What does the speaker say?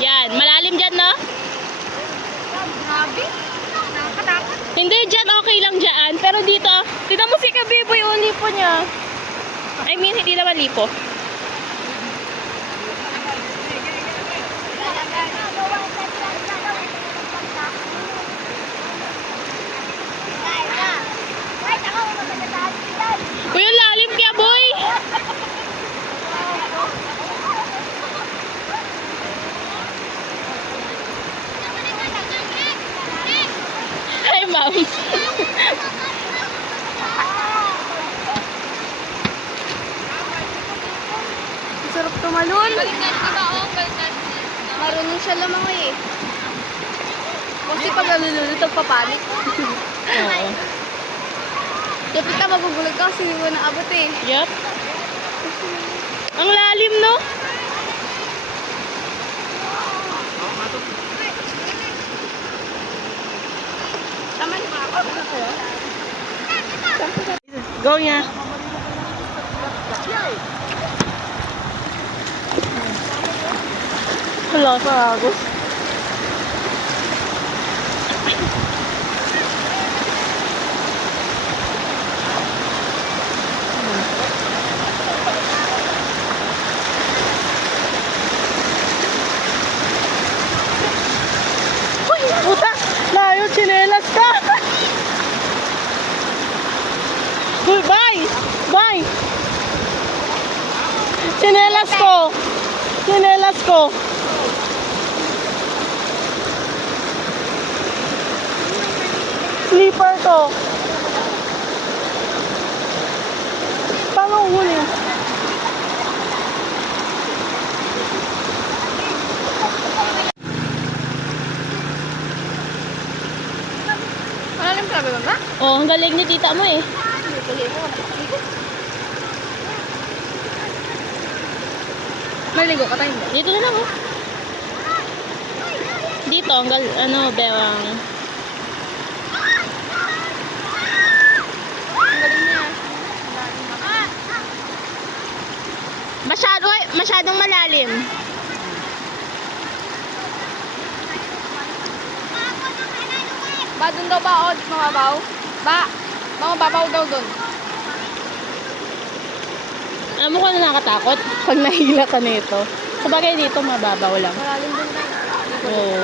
Yan, malalim dyan, no? Grabe. Nakakatakot. Hindi, dyan okay lang dyan. Pero dito, tignan mo si Kabiboy, yung lipo niya. I mean, hindi naman lipo. Uy, ang lalim kaya, boy! Hi, ma'am. Sarap tumalon. Balikan, di ba? Oo, balikan. Marunong siya lumangoy eh. Kasi pag nalulunod, papanik. Oo. Dapat ka magugulag ka kasi hindi mo naabot eh. Yup. Ang lalim, no? Tama na ako. Go niya. Wala sa agos. Uy, puta! Layo, chinelas ka! Uy, bye! Bye! Chinelas ko! Chinelas ko! Sleeper to. Paano huli? Malalim grabe ba? Oh, ang galing ni tita mo eh. Maligo ka tayo ba? Dito na lang oh. Dito, ano, bewang. Ang galing niya. Masyadong malalim. Ba, dun daw ba? O, mababaw? Ba, mababaw daw dun. Alam mo kung ano nakatakot? Pag nahila ka nito. Sabagay dito, mababaw lang. Malalim dun na. Oo.